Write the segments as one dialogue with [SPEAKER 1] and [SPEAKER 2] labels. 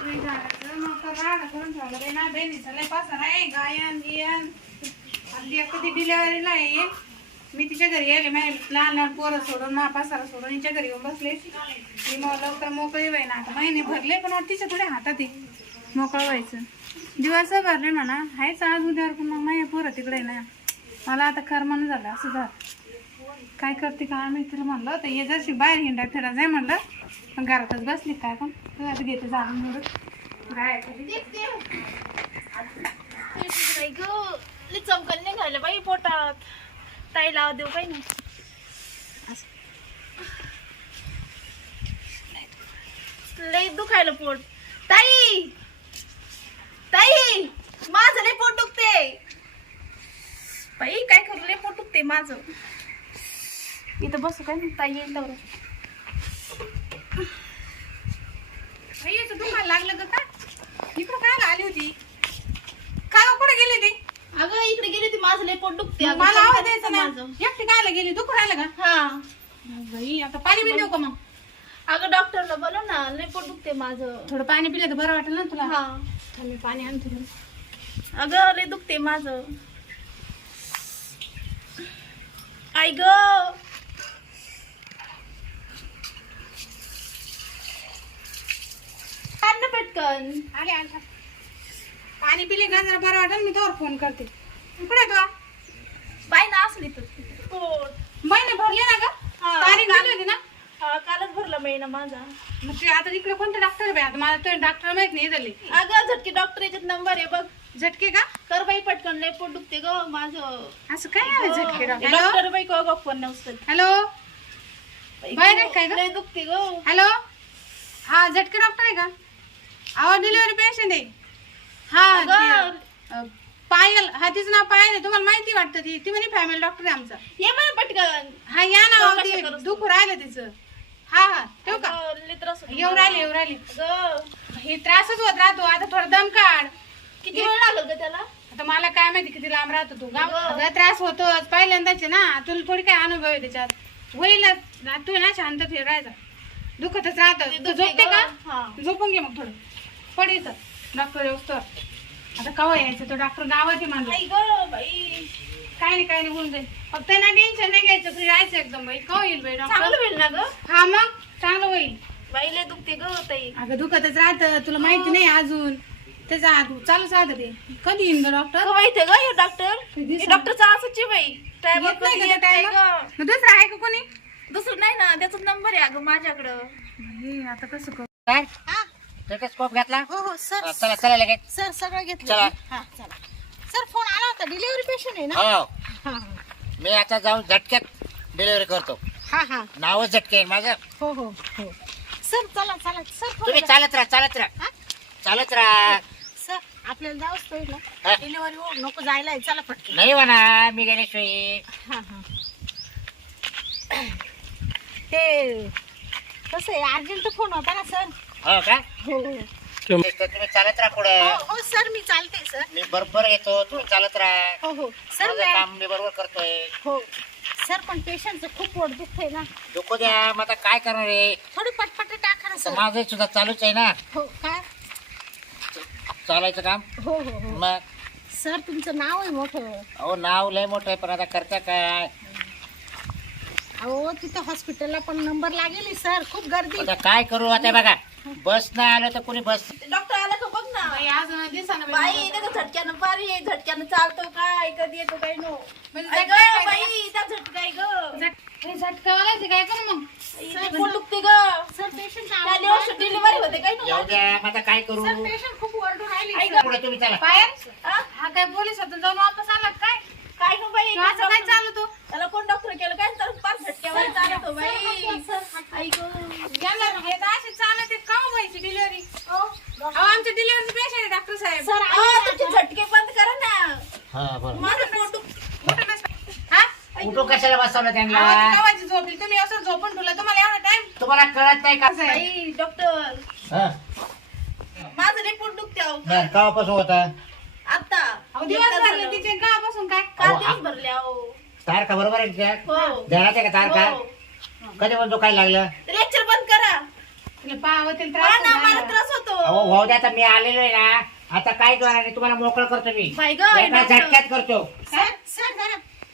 [SPEAKER 1] लय झाडाचं मग राडा करून ठेवलं बाई ना बहिणीचं लय पसारा आहे गायन गियन हल्ली कधी डिलेवरीला येईल मी तिच्या घरी गेले माझे लहान लहान पोरं सोडून मा पसारा सोडून तिच्या घरी येऊन बसले मी मग लवकर मोकळी व्हाय ना आता महिने भरले पण आता तिच्या थोड्या हातात आहे मोकळं व्हायचं दिवस भरले म्हणा आहेच आज उद्यावर पण मग माझे पोरं तिकडे ना मला आता करमानं झालं असं झालं काय करते काय आम्ही म्हणलं तर ये जशी बाहेर हिंडा फिरा जाय म्हणलं. पण घरातच बसली काय पण. तू घेते जाणून म्हणून. काय
[SPEAKER 2] निघायला बाई पोटात ताई लाव देऊ काही नाही लई दुखायला पोट. ताई! ताई! माझं लई पोट दुखते बाई काय करू? लई पोट दुखते माझं. इथं बसू काय? नाही ताई येईल
[SPEAKER 1] याचं दुकान लागलं का? काय इकडं काय आली होती? काय हो, कुठे गेली ती?
[SPEAKER 2] अगं इकडे गेली ती माझं पोट दुखते अगं,
[SPEAKER 1] मला आवाज
[SPEAKER 2] चमकन
[SPEAKER 1] द्यायचा ना
[SPEAKER 2] माझं.
[SPEAKER 1] एकटी कायला गेली? दुखू राहिलं का?
[SPEAKER 2] हा.
[SPEAKER 1] बाई आता पाणी बी देऊ का मग?
[SPEAKER 2] अगं डॉक्टरला बोलव ना पोट दुखते माझं.
[SPEAKER 1] थोडं पाणी पिलं तर बरं वाटेल ना तुला?
[SPEAKER 2] हा.
[SPEAKER 1] थांब, मी पाणी आणते तुला
[SPEAKER 2] अगं लय दुखते माझं. आई ग आण ना पटकन.
[SPEAKER 1] आले आले पाणी पिले का जरा बरं वाटेल मी तोवर फोन करते. कुठे तू?
[SPEAKER 2] बाई ना असली तर.
[SPEAKER 1] महिने भरले ना का
[SPEAKER 2] हा.
[SPEAKER 1] तारीख दिली होती ना?
[SPEAKER 2] हा कालच भरला महिना माझा.
[SPEAKER 1] मग ते आता इकडे कोणते डॉक्टर आहे आता मला तो डॉक्टर माहीत नाही झाले
[SPEAKER 2] अगं झटके डॉक्टर याच्यात नंबर आहे बघ.
[SPEAKER 1] झटके का?
[SPEAKER 2] कर बाई पटकन लय पोट दुखते ग माझं.
[SPEAKER 1] असं काय आहे झटके डॉक्टर?
[SPEAKER 2] डॉक्टर बाई का फोन नसत
[SPEAKER 1] हॅलो? बाई नाही काय ग?
[SPEAKER 2] लय दुखते ग.
[SPEAKER 1] हॅलो? हा झटके डॉक्टर आहे का? अहो डिलिव्हरी पेशंट आहे. हा
[SPEAKER 2] अगं.
[SPEAKER 1] ते, अ, पायल हा तिचं नाव पायल आहे. तुम्हाला माहिती वाटतं ती. ती म्हणे फॅमिली डॉक्टर आहे आमचा.
[SPEAKER 2] ये मला पटकन.
[SPEAKER 1] हा या ना अहो,
[SPEAKER 2] चौकशी
[SPEAKER 1] ते
[SPEAKER 2] करूच.
[SPEAKER 1] दुःख राहिलं तिचं. हा हा ठेवू का?
[SPEAKER 2] अगं, लय त्रास होतो.
[SPEAKER 1] येऊ. राहिले येऊ राहिले.
[SPEAKER 2] अगं,
[SPEAKER 1] हे त्रासच होत राहतो. आता थोडं दम काढ.
[SPEAKER 2] किती वेळ लागल ग त्याला?
[SPEAKER 1] आता मला काय माहिती किती लांब राहतो तू. गाव
[SPEAKER 2] अगं.
[SPEAKER 1] अगं, त्रास होतोच. पहिल्यांदाच आहे ना. तुला थोडी काय अनुभव आहे त्याच्यात? होईलच. ना तू ना शांत फिरायचा दुखतच राहत.
[SPEAKER 2] ते
[SPEAKER 1] तू
[SPEAKER 2] दुखते
[SPEAKER 1] झोपते. का?
[SPEAKER 2] हा.
[SPEAKER 1] झोपून घे मग थोडं. पडायचं डॉक्टर तर आता कवा यायचं? तो डॉक्टर गावात
[SPEAKER 2] आई ग बाई.
[SPEAKER 1] काय नाही काय नाही होऊन जाईल. फक्त ना टेन्शन नाही घ्यायचं. फ्री राहायचं एकदम बाई. कवा येईल बाई
[SPEAKER 2] चांगलं
[SPEAKER 1] डॉक्टर
[SPEAKER 2] होईल ना ग?
[SPEAKER 1] हा मग. चांगलं होईल.
[SPEAKER 2] बाई लय दुखते ग ताई.
[SPEAKER 1] अगं दुखतच राहतं. तुला माहिती नाही अजून. त्याचा हात चालूच राहतं ते. कधी येईन ग डॉक्टर?
[SPEAKER 2] ग बाई ते ग हे डॉक्टर? हे? डॉक्टरचा असंच आहे बाई. टायमर
[SPEAKER 1] येत नाही का त्या?
[SPEAKER 2] ग.
[SPEAKER 1] मग दुसरं आहे का कोणी?
[SPEAKER 2] दुसरं नाही ना त्याचा नंबर आहे अगं माझ्याकडं.
[SPEAKER 1] हे आता कसं करू?
[SPEAKER 3] काय? स्कोप घेतला?
[SPEAKER 4] हो हो सर.
[SPEAKER 3] चला चला लगेच.
[SPEAKER 4] सर सगळं घेतलं.
[SPEAKER 3] चला.
[SPEAKER 4] हा चला. सर फोन आला होता. डिलिव्हरी पेशंट आहे ना?
[SPEAKER 3] हो.
[SPEAKER 4] हा.
[SPEAKER 3] मी आता जाऊन झटक्यात डिलिव्हरी करतो.
[SPEAKER 4] हा हा.
[SPEAKER 3] नावच झटके आहे माझं.
[SPEAKER 4] हो हो हो. सर चला चला. सर
[SPEAKER 3] तुम्ही
[SPEAKER 4] थोडं
[SPEAKER 3] चालत राहा चालत राहा.
[SPEAKER 4] हा?
[SPEAKER 3] चालत राहा.
[SPEAKER 4] सर आपल्याला जाऊच पाहिजे
[SPEAKER 3] हा.
[SPEAKER 4] ना डिलिव्हरी हो नको जायला आहे. चला पटकन.
[SPEAKER 3] नाही म्हणा मी गेल्याशिवाय
[SPEAKER 4] हा हा. ते कसं आहे? अर्जंट फोन होता ना सर?
[SPEAKER 3] हो का?
[SPEAKER 4] हो.
[SPEAKER 3] तुम्ही चालत राहा पुढे.
[SPEAKER 4] हो, हो सर मी चालते सर.
[SPEAKER 3] मी बरोबर येतो तुम्ही चालत राहा.
[SPEAKER 4] हो हो. सर
[SPEAKER 3] माझं काम मी बरोबर करतोय.
[SPEAKER 4] हो. सर पण पेशंटचं खूप पोट दुखतंय ना.
[SPEAKER 3] दुखू द्या मग आता काय करणार आहे?
[SPEAKER 4] थोडी पटपट टाका ना
[SPEAKER 3] तर
[SPEAKER 4] सर.
[SPEAKER 3] माझं सुद्धा चालूच आहे ना.
[SPEAKER 4] हो काय
[SPEAKER 3] चालायचं काम?
[SPEAKER 4] हो हो हो.
[SPEAKER 3] मग?
[SPEAKER 4] सर तुमचं नाव आहे मोठं.
[SPEAKER 3] अहो नाव लय मोठं आहे पण आता करता काय?
[SPEAKER 4] अहो तिथं हॉस्पिटलला पण नंबर लागेल सर. खूप गर्दी.
[SPEAKER 3] आता काय करू आता बघा. बस नाही आलं तर कोणी बस
[SPEAKER 2] डॉक्टर आला का बघ ना.
[SPEAKER 1] बाई आज दिसा
[SPEAKER 2] बाई त्याचा झटक्यानं पारी आहे झटक्यानं चालतो काय कधी येतो काय नो.
[SPEAKER 1] म्हणजे झटका
[SPEAKER 2] ग बाई त्या आहे ग.
[SPEAKER 1] झटकावालाच काय करू मग?
[SPEAKER 2] दुखते ग.
[SPEAKER 4] सर पेशंट
[SPEAKER 2] त्या दिवस डिलिव्हरी होते काय
[SPEAKER 3] येऊ
[SPEAKER 2] नो
[SPEAKER 3] द्या मग आता काय करू?
[SPEAKER 4] सर पेशंट खूप ओरडून
[SPEAKER 2] आई
[SPEAKER 4] राहिले
[SPEAKER 2] ग.
[SPEAKER 3] पुढे तुम्ही चला
[SPEAKER 2] हा?
[SPEAKER 1] हा काय पोलीस होता जाऊन वापस आला का काय
[SPEAKER 2] काय नो बाई
[SPEAKER 1] तो असं काय चालू तू
[SPEAKER 2] त्याला कोण डॉक्टर केलं काय तर पाच झटक्यावर चालतो बाई आई ग
[SPEAKER 1] यांना हे तर असे चालत आहेत का हो व्हायची डिलिव्हरी अहो आमच्या डिलिव्हरी पेशंट आहे डॉक्टर साहेब
[SPEAKER 4] सर
[SPEAKER 2] अहो, तुमचे झटके बंद करा ना
[SPEAKER 3] हा बरं
[SPEAKER 2] माझं पोट दुख-
[SPEAKER 1] मोठं नसतं. हा
[SPEAKER 3] कुठं त्यांना
[SPEAKER 1] झोपली. तुम्ही असं झोपून ठेवलं तुम्हाला एवढा टाइम
[SPEAKER 3] तुम्हाला कळत नाही का?
[SPEAKER 2] डॉक्टर
[SPEAKER 3] हा.
[SPEAKER 2] माझं पोट दुखते अहो.
[SPEAKER 3] होता
[SPEAKER 2] आता.
[SPEAKER 1] दिवस भरले तिचे गावापासून काय?
[SPEAKER 2] काल
[SPEAKER 3] अहो,
[SPEAKER 2] दिवस भरले अहो?
[SPEAKER 3] तारखा बरोबर आहे त्या
[SPEAKER 2] हो.
[SPEAKER 3] ध्यानात आहे का तारखा?
[SPEAKER 2] हो.
[SPEAKER 3] कधी पण दुखायला लागलं?
[SPEAKER 2] लेक्चर बंद करा.
[SPEAKER 1] तुला पाहावं
[SPEAKER 2] मला
[SPEAKER 1] त्रास
[SPEAKER 2] होतो.
[SPEAKER 3] अहो भाऊ द्या आता मी आलेलो आहे ना. आता काय करणार नाही तुम्हाला मोकळं करतो मी.
[SPEAKER 2] बाई गं,
[SPEAKER 3] एका
[SPEAKER 2] डॉक्टर.
[SPEAKER 3] झटक्यात करतो.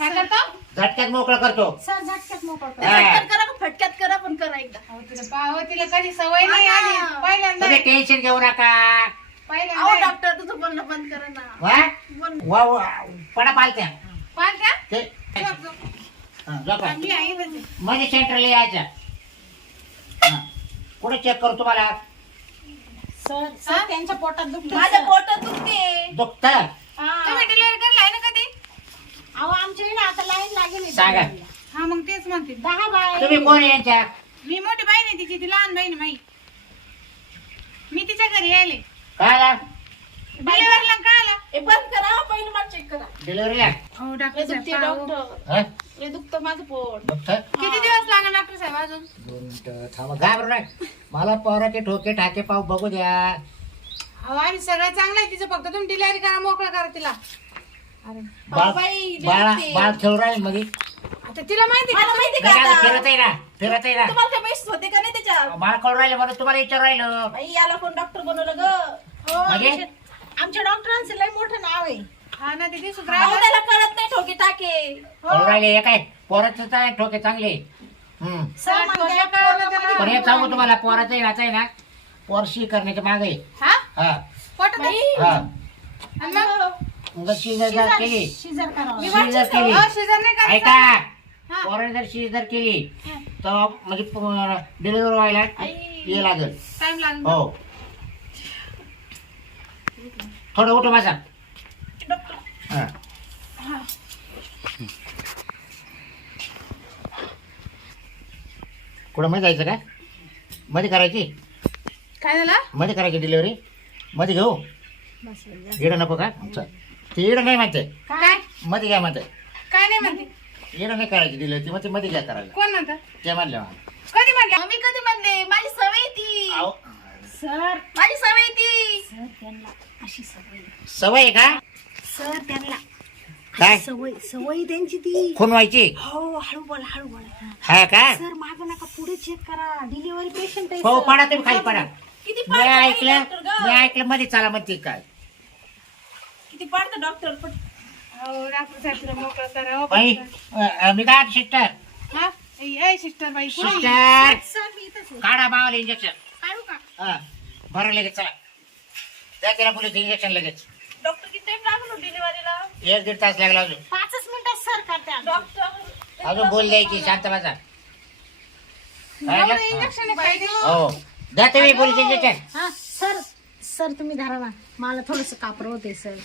[SPEAKER 1] काय करतो?
[SPEAKER 3] झटक्यात मोकळं करतो.
[SPEAKER 4] सर झटक्यात मोकळ.
[SPEAKER 2] फटक्यात करा का? फटक्यात करा पण करा एकदा.
[SPEAKER 1] अहो तिला पाहावं तिला कधी सवय नाही
[SPEAKER 2] हा.
[SPEAKER 1] आली. पहिल्यांदा
[SPEAKER 3] तुम्ही टेन्शन घेऊ नका.
[SPEAKER 2] अहो
[SPEAKER 1] पहिल्यांदा
[SPEAKER 2] डॉक्टर तुझं बोलणं बंद करा ना.
[SPEAKER 3] वा?
[SPEAKER 2] बोल
[SPEAKER 3] वा वा. पडा पालत्या.
[SPEAKER 1] पाहत्या
[SPEAKER 3] ते
[SPEAKER 1] झोप, झोप.
[SPEAKER 3] हा, झोपा.
[SPEAKER 1] मी आहे इथंच.
[SPEAKER 3] मध्ये सेंटरला यायच्या हा. कुठे चेक करू तुम्हाला?
[SPEAKER 4] सर सर त्यांच्या पोटात दुखत
[SPEAKER 2] माझ्या पोटात दुखते
[SPEAKER 3] दुखत
[SPEAKER 1] तुम्ही डिलिव्हरी करायला आहे ना कधी?
[SPEAKER 4] अहो आमच्या इकडे आता लाईन लागेल
[SPEAKER 3] सांगा.
[SPEAKER 1] हा मग तेच म्हणते.
[SPEAKER 4] दहा बाय.
[SPEAKER 3] तुम्ही कोण आहे यांच्या
[SPEAKER 1] मी मोठी बहीण आहे तिची ती लहान बहीण आहे माई. मी तिच्या घरी यायले.
[SPEAKER 3] काय
[SPEAKER 1] डिलिव्हरीला का आला
[SPEAKER 2] हे बंद करा पहिलं मला चेक करा.
[SPEAKER 3] डिलिव्हरीला
[SPEAKER 1] हो डॉक्टर
[SPEAKER 2] दुखते. डॉक्टर
[SPEAKER 3] हा?
[SPEAKER 2] दुखतं माझं पोट.
[SPEAKER 1] किती दिवस लागणार डॉक्टर साहेब अजून?
[SPEAKER 3] दोन मिनिटं थांबा. घाबरू नका. मला पोराचे ठोके ठाके पाव बघू द्या.
[SPEAKER 1] अहो आणि सगळं चांगलं आहे तिचं फक्त तुम्ही डिलिव्हरी करा मोकळं करा तिला.
[SPEAKER 3] बाळ
[SPEAKER 2] बाई,
[SPEAKER 3] बाळा. बाळ खेळू राहील मध्ये
[SPEAKER 1] आता तिला माहिती
[SPEAKER 2] मला
[SPEAKER 1] का?
[SPEAKER 2] माहिती का आता?
[SPEAKER 3] फिरत आहे ना फिरत आहे ना
[SPEAKER 2] तुम्हाला काय माहीत होते का नाही त्याच्या?
[SPEAKER 3] मला कळू राहिलं म्हणून तुम्हाला विचार राहिलो.
[SPEAKER 2] बाई याला कोण डॉक्टर बनवलं ग?
[SPEAKER 4] हो,
[SPEAKER 3] म्हणजे?
[SPEAKER 4] आमच्या- आमच्या डॉक्टरांचं लय मोठं नाव आहे.
[SPEAKER 1] हा ना तिथे
[SPEAKER 2] अहो,
[SPEAKER 1] सुधरा
[SPEAKER 2] त्याला कळत नाही ठोके टाके.
[SPEAKER 3] राहिले हे काय? पोराचं आहे ठोके चांगले. हम्म.
[SPEAKER 4] सर
[SPEAKER 1] त्याला.
[SPEAKER 3] पण हे सांगू तुम्हाला पोराचं आहे आहे ना पोरशी करण्याच्या मागे. आहे.
[SPEAKER 1] हा?
[SPEAKER 3] हा.
[SPEAKER 1] पटत
[SPEAKER 2] बाई.
[SPEAKER 3] हा.
[SPEAKER 1] आणि मग?
[SPEAKER 3] मग शिजर जर केली.
[SPEAKER 4] शिजर करावं.
[SPEAKER 1] मी
[SPEAKER 3] शिजर
[SPEAKER 1] वाटते
[SPEAKER 3] केली.
[SPEAKER 1] शिजर नाही करायचं.
[SPEAKER 3] ऐका.
[SPEAKER 1] हा.
[SPEAKER 3] पोराने जर शिजर केली तर म्हणजे डिलिव्हरी व्हायला हे लागेल.
[SPEAKER 1] टाइम लागेल
[SPEAKER 3] हो. थोडं उठू हा. कुठं मध्ये जायचं का मध्ये करायची?
[SPEAKER 1] काय झालं?
[SPEAKER 3] मध्ये करायची डिलिव्हरी मध्ये घेऊ? इडं नको का? चल. ते इडं नाही म्हणते.
[SPEAKER 1] काय?
[SPEAKER 3] मध्ये घ्या म्हणते.
[SPEAKER 1] काय नाही म्हणते?
[SPEAKER 3] इडं नाही करायची डिलिव्हरी ती म्हणते मध्ये घ्या करायला.
[SPEAKER 1] कोण म्हणतं?
[SPEAKER 3] ते म्हणले
[SPEAKER 1] कधी म्हणलं?
[SPEAKER 2] मी कधी म्हणले? माझी सवय ती.
[SPEAKER 3] अहो,
[SPEAKER 4] सर.
[SPEAKER 2] माझी सवय ती.
[SPEAKER 4] सर त्यांना अशी सवय.
[SPEAKER 3] सवय आहे का?
[SPEAKER 4] सर त्यांना
[SPEAKER 3] काय?
[SPEAKER 4] सवय सवय त्यांची ती.
[SPEAKER 3] खून व्हायची?
[SPEAKER 4] हो हळू बोला हळू बोला.
[SPEAKER 3] हा का?
[SPEAKER 4] सर मागं नका पुढे चेक करा. डिलिव्हरी पेशंट आहे
[SPEAKER 3] हो. पडा तुम्ही खाली पडा
[SPEAKER 2] किती
[SPEAKER 3] मी ऐकलं? मी ऐकलं मध्ये चाला म्हणते काय?
[SPEAKER 2] किती पाडतं डॉक्टर पण
[SPEAKER 1] हो डॉक्टर साहेब तुला मोकळं करा हो,
[SPEAKER 3] बाई
[SPEAKER 1] पटकन.
[SPEAKER 3] अ, मी काय सिस्टर
[SPEAKER 1] हा? ए सिस्टर बाई कोण?
[SPEAKER 3] सिस्टर
[SPEAKER 4] सर मी इथंच आहे.
[SPEAKER 3] काढा मावाला इंजेक्शन
[SPEAKER 1] काढू का?
[SPEAKER 3] हा बरं लगेच चला. द्या पोलीस इंजेक्शन लगेच.
[SPEAKER 2] डॉक्टर किती टाइम लागलो डिलिव्हरीला
[SPEAKER 3] एक दीड तास लागला अजून.
[SPEAKER 4] पाचच मिनिटात सर.
[SPEAKER 2] डॉक्टर
[SPEAKER 3] अजून बोल द्यायची शांत बसा.
[SPEAKER 1] इंजेक्शन पाहिजे.
[SPEAKER 3] हो. द्या तुम्ही पोलीस इंजेक्शन
[SPEAKER 4] हा सर सर तुम्ही धरा ना. मला थोडस कापर होते सर.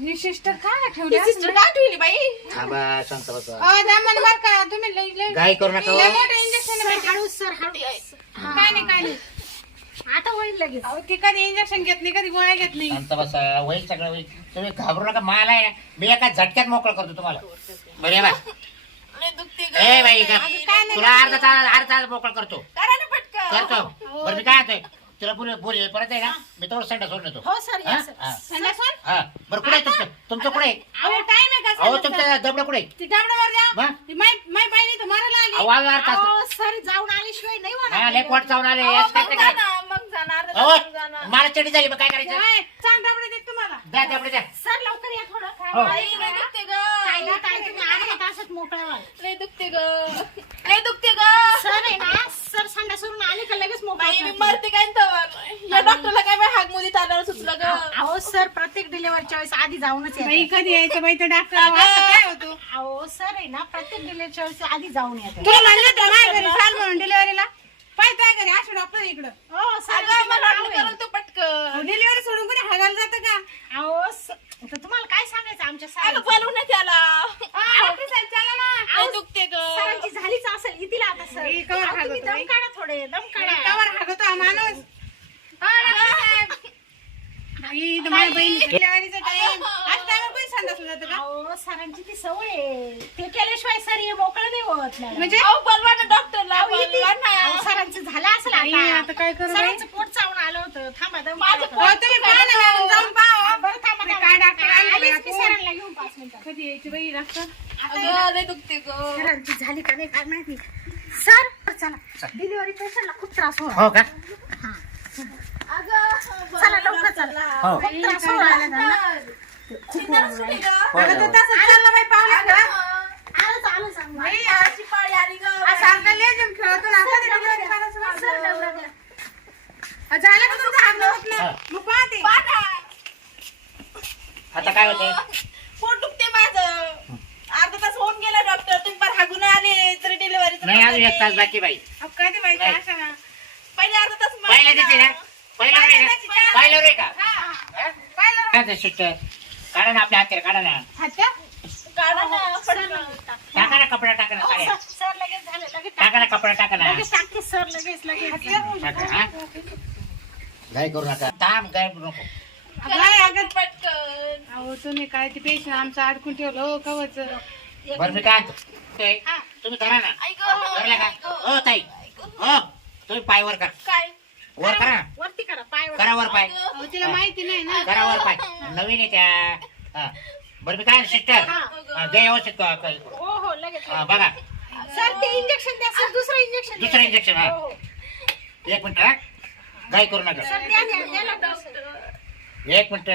[SPEAKER 1] ही सिस्टर काय ठेवली
[SPEAKER 2] सिस्टर काय ठेवली बाई?
[SPEAKER 3] थांबा शांत बसा.
[SPEAKER 1] अहो द्या मला बरं का तुम्ही लई लई
[SPEAKER 3] गाई करू नका
[SPEAKER 1] लई
[SPEAKER 3] हो.
[SPEAKER 1] मोठं इंजेक्शन आहे
[SPEAKER 4] सर हळू सर हळू.
[SPEAKER 1] काय नाही काय नाही.
[SPEAKER 4] आता होईल लगेच.
[SPEAKER 1] अहो ती कधी इंजेक्शन घेत नाही कधी गोळ्या घेत नाही.
[SPEAKER 3] शांत बसा. होईल सगळं होईल. तुम्ही घाबरू नका. मला आहे ना, मी एका झटक्यात मोकळं करतो तुम्हाला. बरे बा. ए बाई का?
[SPEAKER 1] काय नाही
[SPEAKER 3] तुला अर्धा तास अर्धा तास मोकळं करतो.
[SPEAKER 2] करा ना पटकन.
[SPEAKER 3] करतो. बरं मी काय होतोय तुला बोल बोल परत आहे ना मी तेवढं संडा सोडून येतो.
[SPEAKER 4] हो सर
[SPEAKER 3] हा?
[SPEAKER 4] या सर
[SPEAKER 3] हा.
[SPEAKER 1] संध्याकाळ?
[SPEAKER 3] हा. बरं कुठे आहे तुमचं? तुमचं कुठे आहे?
[SPEAKER 1] अहो टाइम आहे का
[SPEAKER 3] अहो? तुमचं दबडं कुठे आहे?
[SPEAKER 1] ती डाबडावर द्या? ती माय माय बाईने तर मारायला आली.
[SPEAKER 3] अहो आवाज अर्धा तास.
[SPEAKER 4] अहो, सर जाऊन आल्याशिवाय नाही
[SPEAKER 3] हा
[SPEAKER 4] होणार
[SPEAKER 3] लय पोट चावून आले.
[SPEAKER 2] अहो,
[SPEAKER 3] याच काय
[SPEAKER 2] मग
[SPEAKER 3] काय?
[SPEAKER 2] जाणार मग जाणार अर्धा
[SPEAKER 3] अहो
[SPEAKER 2] तासानं जाणार
[SPEAKER 3] मला चडी झाली मग काय करायचं?
[SPEAKER 1] चांग देत तुम्हाला.
[SPEAKER 3] द्या दबडे द्या
[SPEAKER 4] सर लवकर या थोडं.
[SPEAKER 3] हो.
[SPEAKER 2] बाई, लय दुखते ग.
[SPEAKER 4] ताई तुम्ही अर्ध्या तासात मोकळा व्हाल
[SPEAKER 2] लय दुखते ग. लय दुखते ग.
[SPEAKER 4] सर आहे ना सर संडा सोडून आले का लगेच मोकळा
[SPEAKER 2] बाई मी. मरते काय तर? या डॉक्टरला काय बाई हाक मुलीत आल्यावर सुचलं ग?
[SPEAKER 4] अहो सर प्रत्येक डिलिव्हरीच्या वेळेस आधी जाऊनच
[SPEAKER 1] बाई
[SPEAKER 4] येतात
[SPEAKER 1] कधी यायचं बाई? तर डॉक्टर काय होतो?
[SPEAKER 4] अहो सर आहे ना प्रत्येक डिलिव्हरीच्या वेळेस आधी जाऊन येतात.
[SPEAKER 1] तुला म्हणलं तर माझ्या घरी चाल म्हणून डिलिव्हरीला पाय त्या घरी असं डॉक्टर इकडं.
[SPEAKER 4] हो सर
[SPEAKER 2] अगं मला वाटलं करल तू पटकन.
[SPEAKER 1] डिलिव्हरी सोडून कोणी हागायला जातं का?
[SPEAKER 4] अहो स- आता तुम्हाला काय सांगायचं? आमच्या
[SPEAKER 2] अगं
[SPEAKER 4] सरांचं?
[SPEAKER 2] बोलू ना त्याला.
[SPEAKER 1] हा, डॉक्टर साहेब चला ना.
[SPEAKER 2] दुखते ग.
[SPEAKER 4] सरांची झालीच असेल येतील आता सर
[SPEAKER 1] कवर
[SPEAKER 4] अहो, तुम्ही
[SPEAKER 1] हागवतो
[SPEAKER 4] दम
[SPEAKER 1] बाई.
[SPEAKER 4] काढा थोडे दम काढा
[SPEAKER 1] कवर हागतो हा माणूस.
[SPEAKER 4] सरांची ती सवय आहे. ते केल्याशिवाय सर हे मोकळं नाही होत मॅडम.
[SPEAKER 1] म्हणजे?
[SPEAKER 2] अहो बोलवा ना डॉक्टरला
[SPEAKER 4] सरांचं झालं असेल आता.
[SPEAKER 1] आता काय करू?
[SPEAKER 4] सरांचं पोट चावून आलं होतं. थांबा
[SPEAKER 1] जाऊन पाहा.
[SPEAKER 4] बरं थांबा.
[SPEAKER 1] काय डॉक्टर.
[SPEAKER 4] सरांना घेऊन पाच मिनिटात
[SPEAKER 1] कधी यायची बाई डॉक्टर
[SPEAKER 2] अगं लय दुखते ग.
[SPEAKER 4] सरांची झाली का नाही काय माहिती. सर चला. डिलिव्हरी पेशंटला खूप त्रास हो
[SPEAKER 3] हो का?
[SPEAKER 4] चला लवकर चला
[SPEAKER 3] हो
[SPEAKER 4] खूप त्रास हो राहिला त्यांना. खूप
[SPEAKER 3] हो,
[SPEAKER 1] अगं,
[SPEAKER 3] हो.
[SPEAKER 1] तर तसं चाललं बाई
[SPEAKER 4] आली
[SPEAKER 1] गं. असं आपलं लेझीम खेळतो ना, कधी डिलिव्हरी करायचं म्हणलं. झालं का तुमचं हात दुखणं?
[SPEAKER 3] हा.
[SPEAKER 1] मग पाहते.
[SPEAKER 3] आता काय होते
[SPEAKER 2] पोट दुखते माझं अर्धा तास होऊन गेला डॉक्टर तुम्ही पण हागून आले तरी डिलिव्हरी
[SPEAKER 3] नाही अजून एक तास बाकी बाई
[SPEAKER 1] अहो, काय ते बाई,
[SPEAKER 3] नाही.
[SPEAKER 1] अशा ना.
[SPEAKER 2] पहिले अर्धा तास मला-
[SPEAKER 3] पाहिलं देते ना पाहिलं रे का? पाहिलं रे का?
[SPEAKER 1] हा.
[SPEAKER 3] हा?
[SPEAKER 1] पाहिलं ना?
[SPEAKER 3] काय ते सिस्टर काढा ना आपल्या हातात काढा ना?
[SPEAKER 2] काढा ना.
[SPEAKER 3] टाका ना कपडा टाका ना साड्या. ना कपडा टाका ना. हा? करू नका. थांब काय करू नको.
[SPEAKER 1] अगं, अगं,
[SPEAKER 2] पटकन.
[SPEAKER 1] अहो तुम्ही काय ते पेशंट आमचं अडकून ठेवलं हो कवच.
[SPEAKER 3] बरं मी काय आणतो? ते, तुम्ही करा ना.
[SPEAKER 2] ऐक.
[SPEAKER 3] धरलं का? हो ताई. हो तुम्ही पाय वर करा.
[SPEAKER 2] काय?
[SPEAKER 3] वर करा. ना
[SPEAKER 4] वरती करा पाय वर.
[SPEAKER 3] करा वर पाय.
[SPEAKER 1] अहो तिला माहिती नाही ना.
[SPEAKER 3] करा वर पाय. नवीन आहे त्या. हा. बरं मी काय सिस्टर हा, दे व्यवस्थित क- क-
[SPEAKER 4] हो हो लगेच.
[SPEAKER 3] हा, बघा.
[SPEAKER 4] सर ते इंजेक्शन द्या सर. दुसरं इंजेक्शन
[SPEAKER 3] दुसरं इंजेक्शन हा.
[SPEAKER 4] हो,
[SPEAKER 3] एक मिनिट हा. गाय करू नका.
[SPEAKER 4] सर द्या द्या द्या लवकर, सर.
[SPEAKER 3] एक मिनिट.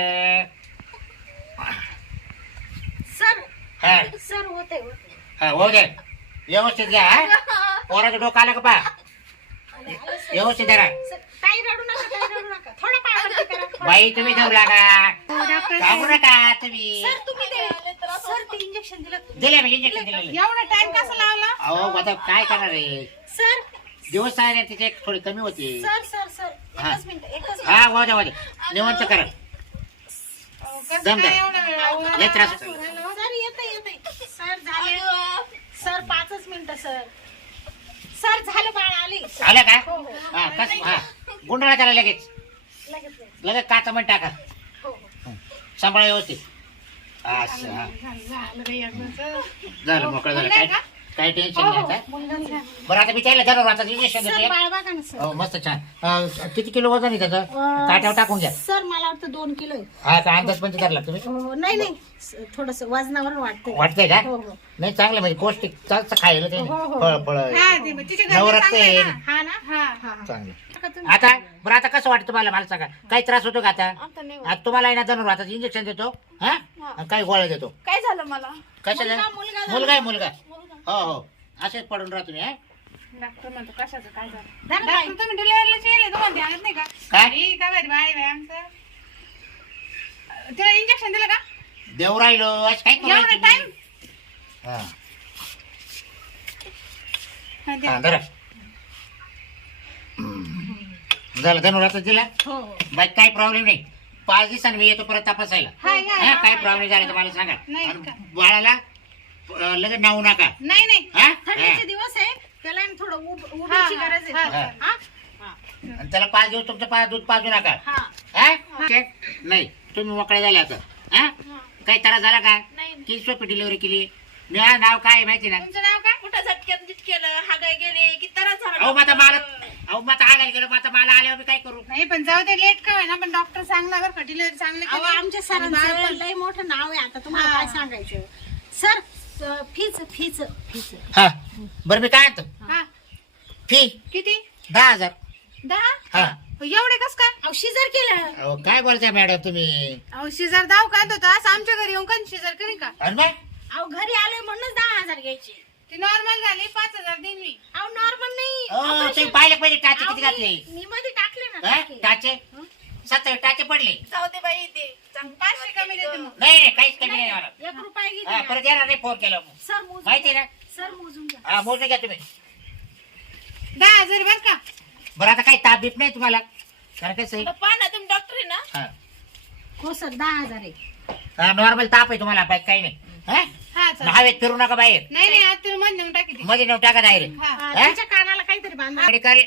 [SPEAKER 4] सर
[SPEAKER 3] हा.
[SPEAKER 4] सर होते होते
[SPEAKER 3] हा हो दे. व्यवस्थित घ्या हा. पोराचं डोकं आलं का पा व्यवस्थित धरा
[SPEAKER 4] सर, ताई रडू नका ताई रडू नका थोडं पाय वरती करा
[SPEAKER 3] बाई तुम्ही लागा
[SPEAKER 1] डॉक्टर
[SPEAKER 3] घाबरू नका तुम्ही.
[SPEAKER 4] सर तुम्ही ते सर ते इंजेक्शन दिलं. तुम्ही.
[SPEAKER 3] दिले म्हणजे इंजेक्शन दिलेले
[SPEAKER 1] एवढा टाइम कसा लावला?
[SPEAKER 3] अहो आता काय करणार आहे?
[SPEAKER 4] सर.
[SPEAKER 3] दिवस आहे ना तिचे थोडी कमी होती.
[SPEAKER 4] Sir sir sir.
[SPEAKER 3] हा.
[SPEAKER 4] एकच मिनिट एकच मिनिट.
[SPEAKER 3] हा वाजा वाजा निवंत करा.
[SPEAKER 1] कसं
[SPEAKER 3] दम
[SPEAKER 1] काय. एवढा वेळ लावला?
[SPEAKER 3] लय त्रास होतो.
[SPEAKER 4] सर येते येते सर झाले. सर पाचच मिनिटं सर. सर झालं बाळ आली.
[SPEAKER 3] आलं का?
[SPEAKER 4] हो हो.
[SPEAKER 3] हा कस हा. गुंडळा त्याला लगेच.
[SPEAKER 4] लगेच लगेच.
[SPEAKER 3] लगेच काचा पण टाका
[SPEAKER 4] हो हो
[SPEAKER 3] सांभाळा व्यवस्थित असं हा.
[SPEAKER 1] झालं झालं बाई अगोदर.
[SPEAKER 3] झालं मोकळं झालं काय? काय टेन्शन
[SPEAKER 4] हो,
[SPEAKER 3] नाही
[SPEAKER 4] हो,
[SPEAKER 3] आता
[SPEAKER 4] मुलगाच आहे.
[SPEAKER 3] बरं आता मी त्याला जरूर आता इंजेक्शन
[SPEAKER 4] सर
[SPEAKER 3] देते
[SPEAKER 4] बाळ बघा ना सर
[SPEAKER 3] हो मस्त छान अं, किती किलो वजन आहे त्याचं
[SPEAKER 4] अं,
[SPEAKER 3] काट्यावर टाकून घ्या
[SPEAKER 4] सर मला वाटतं दोन किलो आहे.
[SPEAKER 3] हा का अंदाज पण धरला तुम्ही
[SPEAKER 4] हो, नाही नाही थोडस वजनावर वाटतंय
[SPEAKER 3] वाटतंय का
[SPEAKER 4] हो हो
[SPEAKER 3] नाही चांगलं म्हणजे पौष्टिक चालतं खायला ते
[SPEAKER 4] हो, हो.
[SPEAKER 3] फळ फळ
[SPEAKER 1] हा, ते मग तिच्या घरचे
[SPEAKER 3] नवरात्र
[SPEAKER 1] चांगलं आहे
[SPEAKER 3] आहे.
[SPEAKER 1] ना.
[SPEAKER 4] हा ना
[SPEAKER 1] हा.
[SPEAKER 4] हा हा
[SPEAKER 3] चांगलं
[SPEAKER 4] तुम्ही?
[SPEAKER 3] आता बरं आता कसं वाटतं तुम्हाला मला सांगा काही त्रास होतो का आता
[SPEAKER 2] आता नाही होत.
[SPEAKER 3] आता तुम्हाला आहे ना आता इंजेक्शन देतो हा आणि काही गोळ्या देतो
[SPEAKER 2] काय झालं मला
[SPEAKER 3] कशाला
[SPEAKER 4] मुलगा- मुलगा झाला.
[SPEAKER 3] मुलगा आहे मुलगा हो हो असेच पडून राहा तुम्ही हा?
[SPEAKER 1] डॉक्टर म्हणतो कशाचं काय झालं
[SPEAKER 4] धरा बाई.
[SPEAKER 1] डॉक्टर तुम्ही डिलिव्हरीला गेले तुम्हाला ध्यानात नाही का
[SPEAKER 3] काय?
[SPEAKER 1] बाई, काय भारी बाई बाई आमचं तिला इंजेक्शन दिलं का
[SPEAKER 3] देव राहिलो असं काय करू
[SPEAKER 1] एवढा
[SPEAKER 3] राहिले
[SPEAKER 1] टाइम?
[SPEAKER 3] हा.
[SPEAKER 1] हा.
[SPEAKER 3] हा, धरा. झालं धनुर आता दिला
[SPEAKER 4] हो. हो
[SPEAKER 3] बाई काही प्रॉब्लेम नाही. पाच दिवसांनी मी येतो परत तपासायला.
[SPEAKER 1] हाय, हाय,
[SPEAKER 3] हा, काय प्रॉब्लेम झाला तर मला सांगा.
[SPEAKER 1] नाही
[SPEAKER 3] आणि
[SPEAKER 1] का?
[SPEAKER 3] बाळाला अं, लगेच नावू नका.
[SPEAKER 1] नाही नाही.
[SPEAKER 3] हा?
[SPEAKER 4] थंडीचे
[SPEAKER 3] हा.
[SPEAKER 4] दिवस आहे. त्याला आहे ना थोडं उब-
[SPEAKER 1] हा, हा,
[SPEAKER 4] गरज
[SPEAKER 1] हा,
[SPEAKER 4] आहे.
[SPEAKER 3] हा.
[SPEAKER 4] हा?
[SPEAKER 3] आणि त्याला पाच दिवस तुमचं पाच दूध पाजू नका.
[SPEAKER 4] हा.
[SPEAKER 3] हा? ठीक? नाही. तुम्ही मोकळे झाले आता. हा? काही त्रास झाला का?
[SPEAKER 2] नाही
[SPEAKER 3] किती सोपी डिलिव्हरी केली? मी हा, नाव काय आहे माहिती ना?
[SPEAKER 1] तुमचं नाव काय?
[SPEAKER 2] कुठं झटक्यात केलं हागाय गेले? की
[SPEAKER 3] मला अहो माता आगायला गेलो माता मला आल्यावर मी काय करू?
[SPEAKER 1] नाही पण जाऊ दे लेट का होईना पण डॉक्टर चांगला बरं का डिलिव्हरी चांगली
[SPEAKER 4] अहो
[SPEAKER 1] केली.
[SPEAKER 4] आमच्या
[SPEAKER 1] आणि बाळ
[SPEAKER 4] सरांचं
[SPEAKER 1] पण-
[SPEAKER 4] लय मोठं नाव आहे आता तुम्हाला
[SPEAKER 1] हा.
[SPEAKER 4] काय सांगायचं? सर फीच फीच फीच
[SPEAKER 3] हा बरं मी काय आणतो
[SPEAKER 1] हा.
[SPEAKER 3] फी
[SPEAKER 1] किती?
[SPEAKER 3] दहा हजार.
[SPEAKER 1] दहा?
[SPEAKER 3] हा.
[SPEAKER 1] एवढे कस काय?
[SPEAKER 4] अहो शिजर केलं.
[SPEAKER 3] अहो काय बोलताय मॅडम तुम्ही?
[SPEAKER 1] अहो शेजार दाव काय होतं असं आमच्या घरी येऊन कधी शेजार करी का?
[SPEAKER 3] मग?
[SPEAKER 4] अहो घरी आले म्हणूनच दहा हजार घ्यायचे.
[SPEAKER 1] ती नॉर्मल झाली पाच हजार देईन मी.
[SPEAKER 4] अहो नॉर्मल नाही.
[SPEAKER 3] अहो,
[SPEAKER 4] operation-
[SPEAKER 3] तुम्ही पाहिले पाहिजे टाचे
[SPEAKER 4] अहो,
[SPEAKER 3] किती घातले?
[SPEAKER 4] मी- मी मध्ये टाकले ना
[SPEAKER 3] हा?
[SPEAKER 4] टाके.
[SPEAKER 3] टाचे? सत्तर टाचे पडले.
[SPEAKER 2] जाऊ दे बाई ते चांगलं
[SPEAKER 1] पाचशे कमी देते मग.
[SPEAKER 3] नाही नाही काहीच कमी नाही मला
[SPEAKER 4] एक रुपया
[SPEAKER 3] हा,
[SPEAKER 4] घेतले
[SPEAKER 3] परत येणार नाही फोन केला मग.
[SPEAKER 4] सर मोजून
[SPEAKER 3] माहिती आहे
[SPEAKER 4] घ्या.
[SPEAKER 3] ना?
[SPEAKER 4] सर मोजून घ्या.
[SPEAKER 3] हा मोजून घ्या तुम्ही.
[SPEAKER 1] दहा हजार बर का?
[SPEAKER 3] बरं आता काही ताप बीप नाही तुम्हाला? कारण कसं आहे
[SPEAKER 2] पहा ना तुम्ही डॉक्टर आहे ना?
[SPEAKER 3] हा.
[SPEAKER 4] हो सर दहा हजार आहे.
[SPEAKER 3] हा नॉर्मल ताप आहे तुम्हाला बाकी काही नाही. हा?
[SPEAKER 1] हा
[SPEAKER 3] हवेत फिरू नका बाहेर.
[SPEAKER 1] नाही नाही आज तुम्ही मध्ये नेऊन टाकी ती.
[SPEAKER 3] मध्ये नेऊन टाका डायरेक्ट
[SPEAKER 1] हा
[SPEAKER 4] हा,
[SPEAKER 3] हा?
[SPEAKER 4] तिच्या कानाला काहीतरी बांधा.
[SPEAKER 3] मेडिकल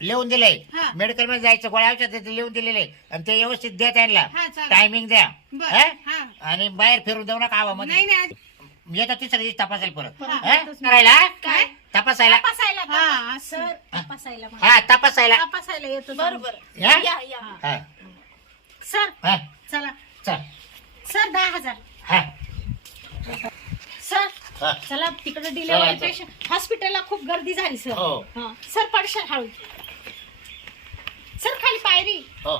[SPEAKER 3] लिहून दिलंय.
[SPEAKER 1] हा.
[SPEAKER 3] मेडिकलमध्ये जायचं गोळ्या औषध ते लिहून दिलेले आणि ते व्यवस्थित द्या त्यांना.
[SPEAKER 1] हा, चालेल.
[SPEAKER 3] टायमिंग द्या.
[SPEAKER 1] बर
[SPEAKER 3] हा?
[SPEAKER 1] हा.
[SPEAKER 3] आणि बाहेर फिरून देऊ नका
[SPEAKER 1] नाही
[SPEAKER 3] हवामध्ये
[SPEAKER 1] नाही आज-
[SPEAKER 3] येतो तिसऱ्या दिवशी तपासायला परत.
[SPEAKER 1] हा.
[SPEAKER 3] हा? करायला?
[SPEAKER 1] काय?
[SPEAKER 3] तपासायला.
[SPEAKER 4] तपासायला
[SPEAKER 1] हा.
[SPEAKER 4] सर तपासायला म्हणा.
[SPEAKER 3] हा तपासायला.
[SPEAKER 4] तपासायला येतो
[SPEAKER 2] बरोबर.
[SPEAKER 3] या?
[SPEAKER 2] या या.
[SPEAKER 3] हा.
[SPEAKER 4] सर
[SPEAKER 3] हा.
[SPEAKER 4] चला.
[SPEAKER 3] चल.
[SPEAKER 4] सर दहा हजार.
[SPEAKER 3] हा.
[SPEAKER 4] सर चला तिकडे
[SPEAKER 3] चला,
[SPEAKER 4] हॉस्पिटलला खूप गर्दी झाली सर. हो. सर पडशाल हळू. सर खाली पायरी.
[SPEAKER 3] हो.